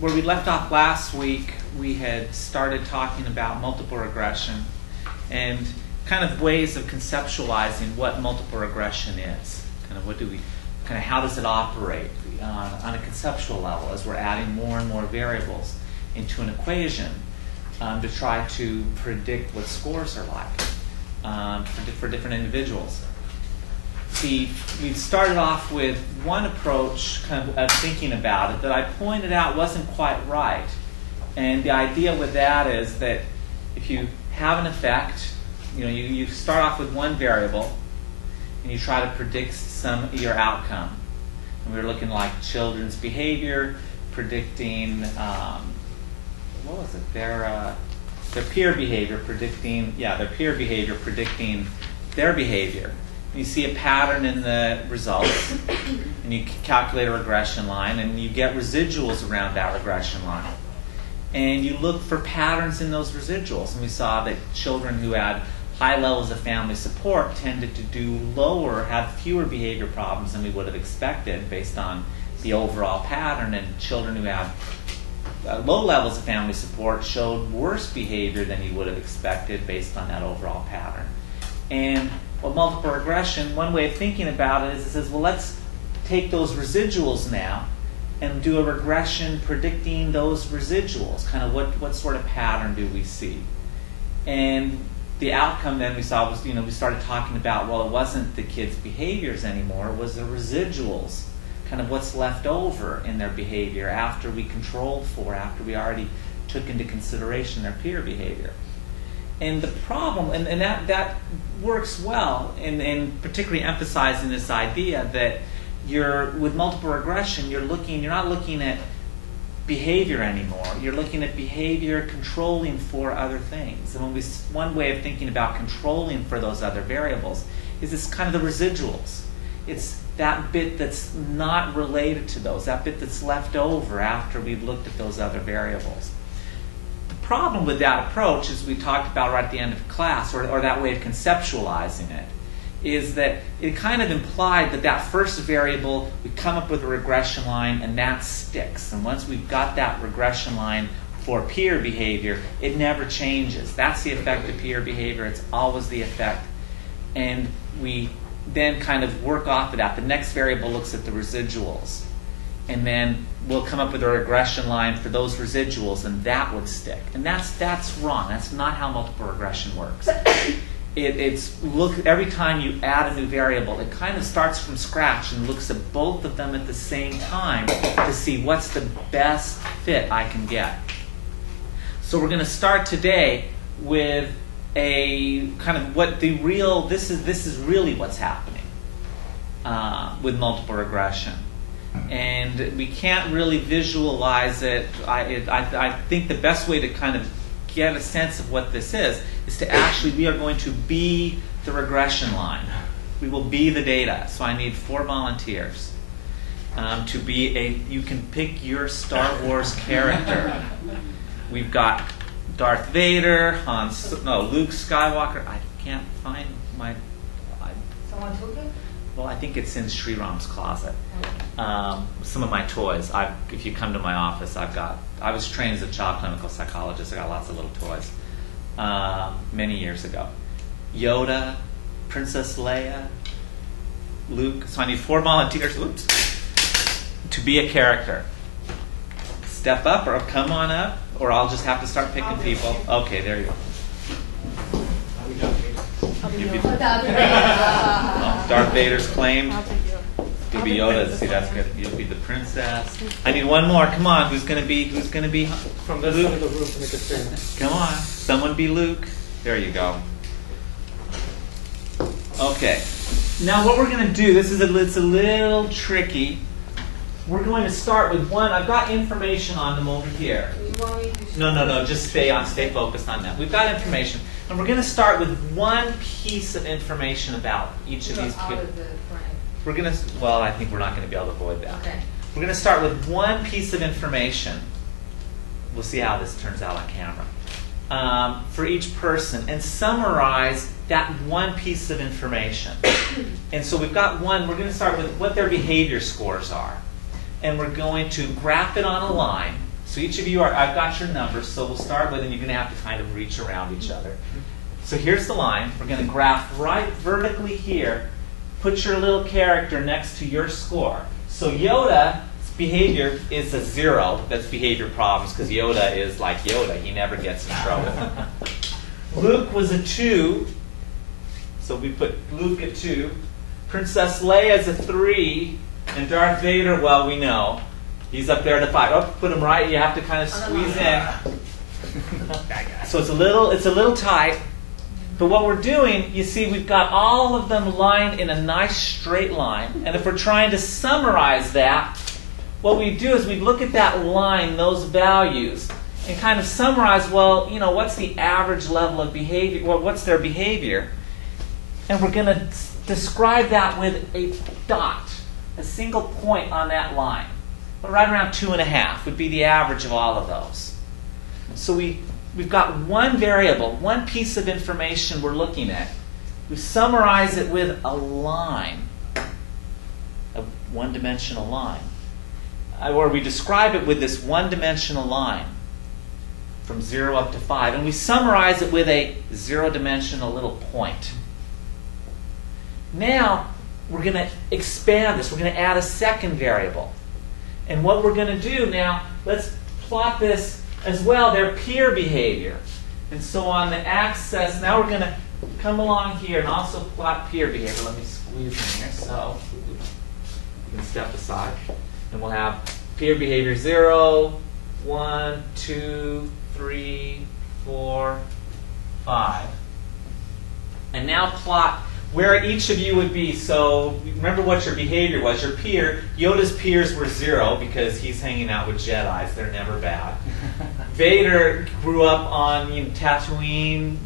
where we left off last week, we had started talking about multiple regression and kind of ways of conceptualizing what multiple regression is. How does it operate on a conceptual level as we're adding more and more variables into an equation to try to predict what scores are like for different individuals. We started off with one approach of thinking about it that I pointed out wasn't quite right. And the idea with that is that if you have an effect, you start off with one variable and you try to predict your outcome. And we were looking like children's behavior, predicting their peer behavior, predicting their behavior. You see a pattern in the results, and you calculate a regression line, and you get residuals around that regression line. And you look for patterns in those residuals, and we saw that children who had high levels of family support tended to have fewer behavior problems than we would have expected based on the overall pattern, and children who have low levels of family support showed worse behavior than you would have expected based on that overall pattern. And multiple regression, one way of thinking about it is it says, well, let's take those residuals now and do a regression predicting those residuals. Kind of what sort of pattern do we see? And the outcome then we saw was, we started talking about, well, it wasn't the kids' behaviors anymore, it was the residuals, kind of what's left over in their behavior after we already took into consideration their peer behavior. And the problem, and that works well in particularly emphasizing this idea that with multiple regression, you're not looking at behavior anymore. You're looking at behavior controlling for other things. And one way of thinking about controlling for those other variables is this kind of the residuals. It's that bit that's not related to those, that bit that's left over after we've looked at those other variables. The problem with that approach, as we talked about right at the end of class, or that way of conceptualizing it, is that it kind of implied that first variable, we come up with a regression line and that sticks. And once we've got that regression line for peer behavior, it never changes. That's the effect of peer behavior. It's always the effect. And we then kind of work off of that. The next variable looks at the residuals. And then we'll come up with a regression line for those residuals, and that would stick. And that's wrong. That's not how multiple regression works. Every time you add a new variable, it kind of starts from scratch and looks at both of them at the same time to see what's the best fit I can get. So we're going to start today with a kind of this is really what's happening with multiple regression. And we can't really visualize it. I think the best way to kind of get a sense of what this is to actually, we are going to be the regression line. We will be the data. So I need 4 volunteers to be you can pick your Star Wars character. We've got Darth Vader, Luke Skywalker. I can't find my... Someone took it? Well, I think it's in Sriram's closet. Some of my toys. If you come to my office, I was trained as a child clinical psychologist. I got lots of little toys many years ago. Yoda, Princess Leia, Luke. So I need 4 volunteers to be a character. Step up or come on up, or I'll just have to start picking people. Okay, there you go. Darth Vader's claimed. You'll be Yoda. See, that's good. You'll be the princess. I need one more. Come on. Who's gonna be from this side of the room to make it fair? Come on. Someone be Luke. There you go. Okay. Now what we're gonna do? It's a little tricky. We're going to start with one. I've got information on them over here. No. Just stay focused on them. We've got information. And we're going to start with one piece of information about each of these people. We're going to, I think we're not going to be able to avoid that. Okay. We're going to start with one piece of information. We'll see how this turns out on camera. For each person, and summarize that one piece of information. And so we've got one. We're going to start with what their behavior scores are. And we're going to graph it on a line So each of you are, I've got your numbers, so we'll start with, and you're going to have to kind of reach around each other. So here's the line. We're going to graph right vertically here. Put your little character next to your score. So Yoda's behavior is a 0. That's behavior problems, because Yoda is like Yoda. He never gets in trouble. Luke was a 2. So we put Luke at 2. Princess Leia's a 3. And Darth Vader, well, we know. He's up there at a 5. Oh, put him right. You have to kind of squeeze in. So it's a little tight. But what we're doing, you see, we've got all of them lined in a nice straight line. And if we're trying to summarize that, what we do is we look at that line, those values, and kind of summarize, well, you know, what's the average level of behavior? Well, what's their behavior? And we're going to describe that with a dot, a single point on that line. But right around 2.5 would be the average of all of those. So we've got one variable, one piece of information we're looking at. We summarize it with a line, a one-dimensional line. Or we describe it with this one-dimensional line from 0 up to 5. And we summarize it with a zero-dimensional little point. Now, we're going to expand this. We're going to add a second variable. And what we're going to do now, let's plot this as well, their peer behavior. And so on the axis, now we're going to come along here and also plot peer behavior. Let me squeeze in here so we can step aside. And we'll have peer behavior 0, 1, 2, 3, 4, 5. And now plot where each of you would be. So remember what your behavior was. Your peer, Yoda's peers were 0 because he's hanging out with Jedis. They're never bad. Vader grew up on Tatooine.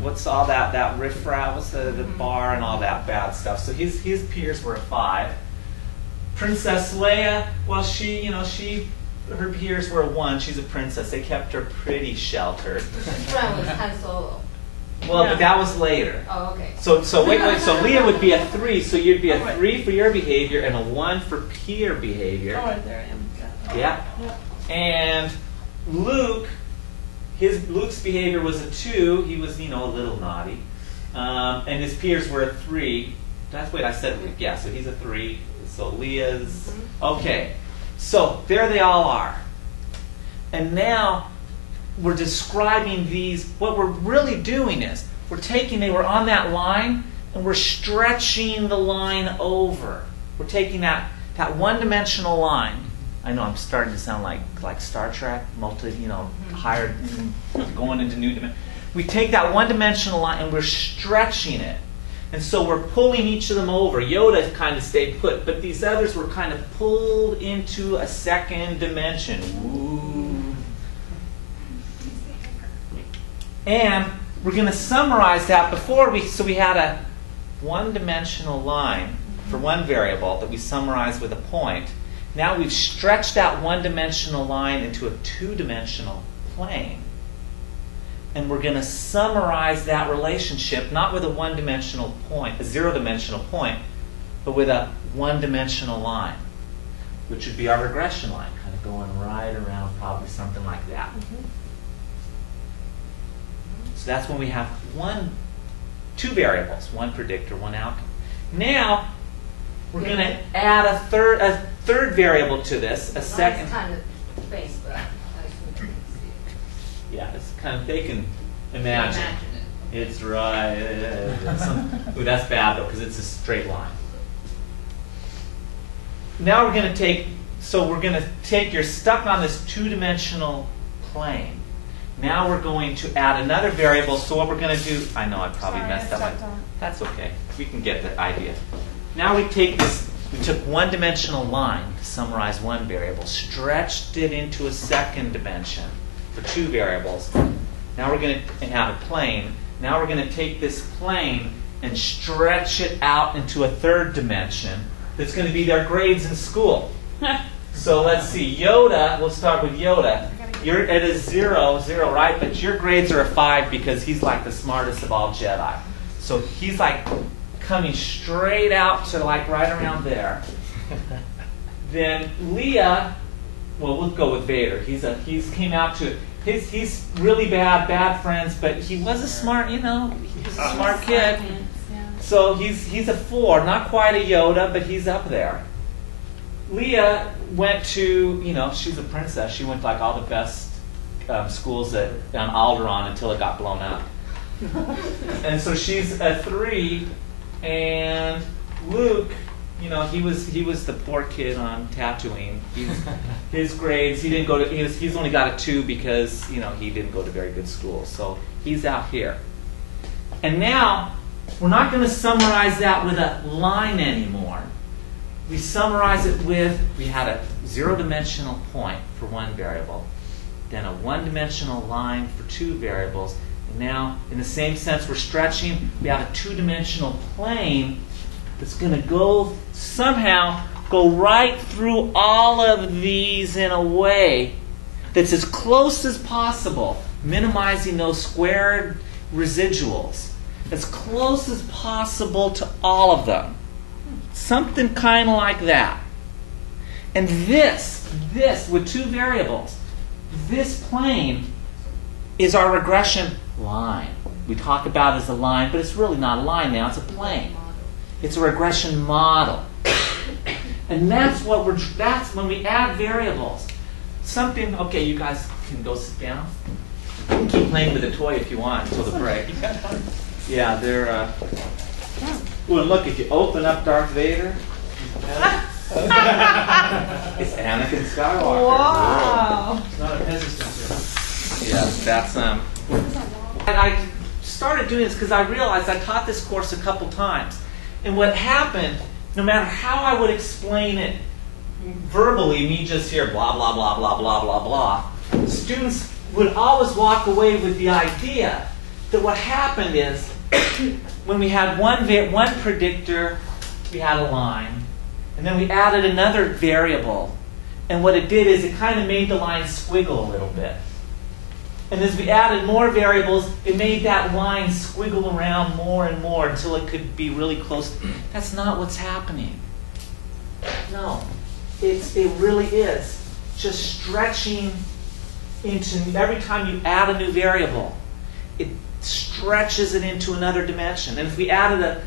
What's all that riffraff? What's the bar and all that bad stuff? So his peers were a 5. Princess Leia, well, her peers were a 1. She's a princess. They kept her pretty sheltered. His friend was Han Solo. Well, but that was later. Oh, okay. So wait. So Leah would be a 3. So you'd be a 3 for your behavior and a 1 for peer behavior. Oh, right there I am. Yeah. And Luke, Luke's behavior was a 2. He was, a little naughty. And his peers were a 3. I said Luke. Yeah, so he's a 3. So Leah's... Okay. So there they all are. And now we're describing these. What we're really doing is they were on that line, and we're stretching the line over. We're taking that one-dimensional line. I know I'm starting to sound like Star Trek, higher, going into new dimensions. We take that one-dimensional line and we're stretching it. And so we're pulling each of them over. Yoda kind of stayed put, but these others were kind of pulled into a second dimension. Ooh. And we're going to summarize that so we had a one-dimensional line for one variable that we summarized with a point. Now we've stretched that one-dimensional line into a two-dimensional plane. And we're going to summarize that relationship, not with a one-dimensional point, a zero-dimensional point, but with a one-dimensional line, which would be our regression line, kind of going right around, probably something like that. So that's when we have two variables, one predictor, one outcome. Now, we're going to add a third variable to this, a second. It's kind of space, but I couldn't see it. Yeah, it's kind of, they can imagine. It's right. Ooh, that's bad though, because it's a straight line. Now we're going to take, you're stuck on this two-dimensional plane. Now we're going to add another variable. So what we're going to do, I know I probably messed up. That's okay. We can get the idea. Now we took one-dimensional line to summarize one variable, stretched it into a second dimension for two variables. Now we're going to have a plane. Now we're going to take this plane and stretch it out into a third dimension that's going to be their grades in school. So let's see, Yoda, we'll start with Yoda. You're at a 0, right? But your grades are a 5 because he's like the smartest of all Jedi. So he's like coming straight out to like right around there. Then Leah, well, we'll go with Vader. He's came out to he's really bad friends, but he was a smart, he was a smart kid. So he's a 4, not quite a Yoda, but he's up there. Leah went to, she's a princess. She went to like all the best schools on Alderaan until it got blown up. And so she's a 3, and Luke, he was the poor kid on Tatooine. His grades, he didn't go to. He's only got a 2 because he didn't go to very good schools. So he's out here. And now we're not going to summarize that with a line anymore. We summarize it with, we had a 0-dimensional point for one variable, then a 1-dimensional line for 2 variables, and now, in the same sense we're stretching, we have a 2-dimensional plane that's going to somehow go right through all of these in a way that's as close as possible, minimizing those squared residuals, as close as possible to all of them. Something kind of like that. And this, with 2 variables, this plane is our regression line. We talk about it as a line, but it's really not a line now, it's a plane. It's a regression model. And that's when we add variables. Okay, you guys can go sit down. You can keep playing with the toy if you want until the break. Yeah, they're... Well, look, if you open up Darth Vader, it's Anakin Skywalker. Wow. It's not a hesitancy. Yeah, that's And I started doing this because I realized I taught this course a couple times, and what happened, no matter how I would explain it verbally, me just here blah blah blah blah blah blah blah, students would always walk away with the idea that what happened is, when we had one predictor, we had a line, and then we added another variable, and what it did is it kind of made the line squiggle a little bit. And as we added more variables, it made that line squiggle around more and more until it could be really close. That's not what's happening. No, it really is just stretching into, every time you add a new variable, it stretches it into another dimension. And if we added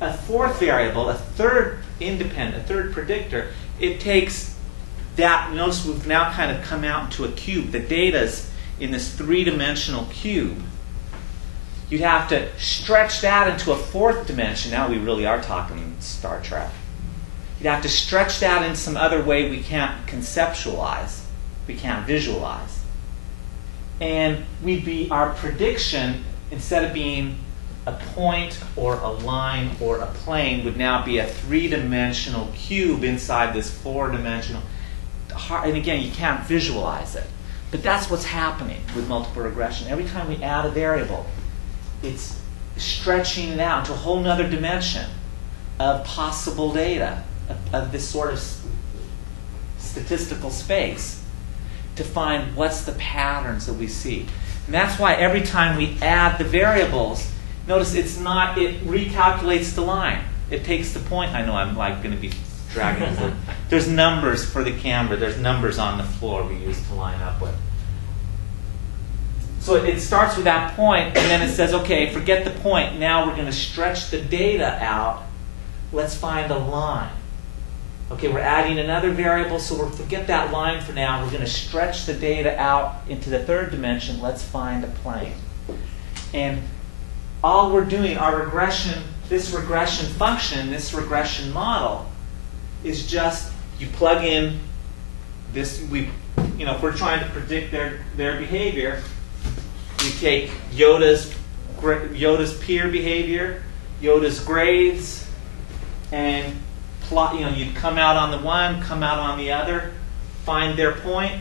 a 4th variable, a third predictor, it takes that. Notice we've now kind of come out into a cube. The data's in this 3-dimensional cube. You'd have to stretch that into a 4th dimension. Now we really are talking Star Trek. You'd have to stretch that in some other way we can't conceptualize, we can't visualize. And our prediction, instead of being a point or a line or a plane, would now be a 3-dimensional cube inside this 4-dimensional. And again, you can't visualize it. But that's what's happening with multiple regression. Every time we add a variable, it's stretching it out into a whole other dimension of possible data, of this sort of statistical space, to find what's the patterns that we see. And that's why every time we add the variables, notice it recalculates the line. It takes the point. I know I'm going to be dragging this. There's numbers for the camera. There's numbers on the floor we use to line up with. So it starts with that point, and then it says, okay, forget the point. Now we're going to stretch the data out. Let's find a line. Okay, we're adding another variable, so we'll forget that line for now. We're going to stretch the data out into the 3rd dimension. Let's find a plane. And all we're doing, this regression function, this regression model, is just you plug in this. If we're trying to predict their behavior, you take Yoda's peer behavior, Yoda's grades, and plot. You'd come out on the one, come out on the other, find their point,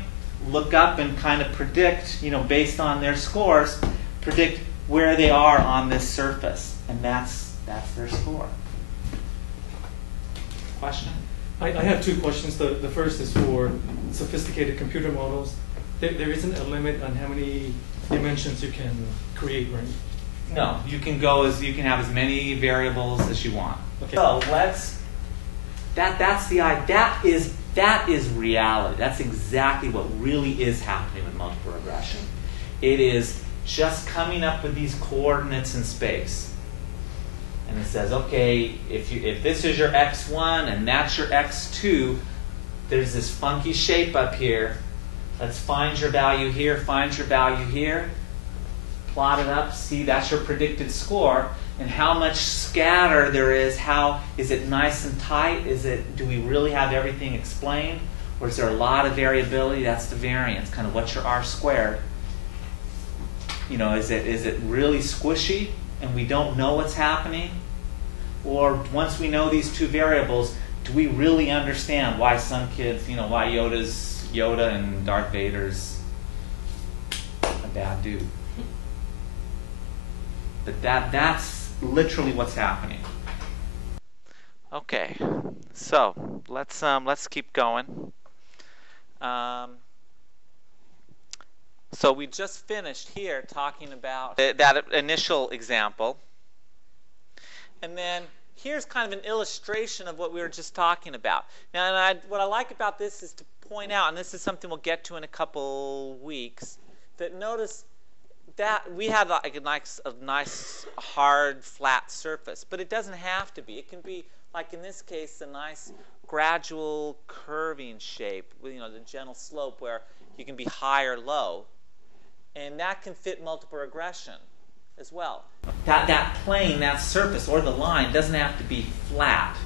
look up, and kind of predict. Based on their scores, predict where they are on this surface, and that's their score. Question? I have 2 questions. The first is for sophisticated computer models. There isn't a limit on how many dimensions you can create, right? No, you can have as many variables as you want. Okay. So that's the idea. That is That is reality. That's exactly what really is happening with multiple regression. It is just coming up with these coordinates in space. And it says, okay, if this is your x1 and that's your x2, there's this funky shape up here. Let's find your value here, find your value here. Plot it up, see that's your predicted score. And how much scatter there is, how is it nice and tight? Do we really have everything explained? Or is there a lot of variability? That's the variance, kind of what's your R squared? Is it really squishy and we don't know what's happening? Or once we know these two variables, do we really understand why some kids, why Yoda's Yoda and Darth Vader's a bad dude? But that's literally what's happening. Okay, so let's keep going. So we just finished here talking about that initial example. And then here's kind of an illustration of what we were just talking about. Now, what I like about this is to point out, and this is something we'll get to in a couple weeks, that notice that we have like a nice hard flat surface, but it doesn't have to be. It can be, like in this case, a nice gradual curving shape with the gentle slope where you can be high or low, and that can fit multiple regression as well. That plane, that surface, or the line doesn't have to be flat.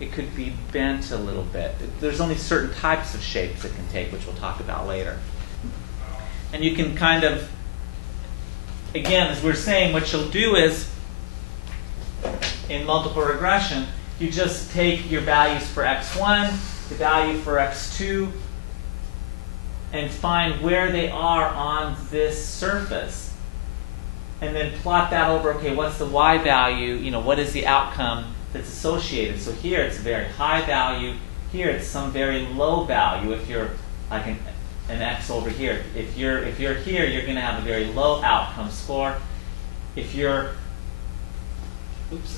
It could be bent a little bit. There's only certain types of shapes it can take, which we'll talk about later. And you can kind of, again, as we're saying, what you'll do is, in multiple regression, you just take your values for x1, the value for x2, and find where they are on this surface. And then plot that over, okay, what's the y value, what is the outcome that's associated? So here it's a very high value, here it's some very low value. If you're like an x over here, if you're here, you're going to have a very low outcome score. If you're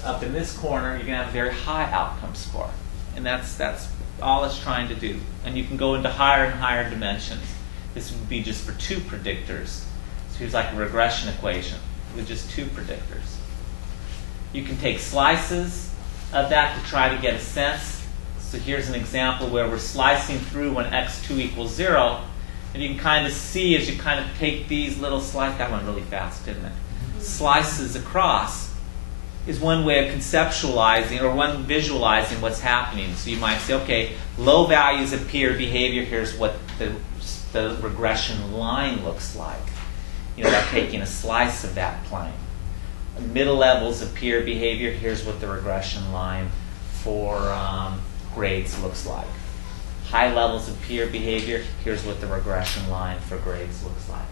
up in this corner, you're going to have a very high outcome score. And that's all it's trying to do. And you can go into higher and higher dimensions. This would be just for two predictors. So here's like a regression equation with just two predictors. You can take slices of that to try to get a sense. So here's an example where we're slicing through when x2 equals 0. And you can kind of see as you kind of take these little slices, that went really fast, didn't it? Slices across is one way of conceptualizing or one visualizing what's happening. So you might say, okay, low values of peer behavior, here's what the regression line looks like. By taking a slice of that plane. Middle levels of peer behavior, here's what the regression line for grades looks like. High levels of peer behavior, here's what the regression line for grades looks like.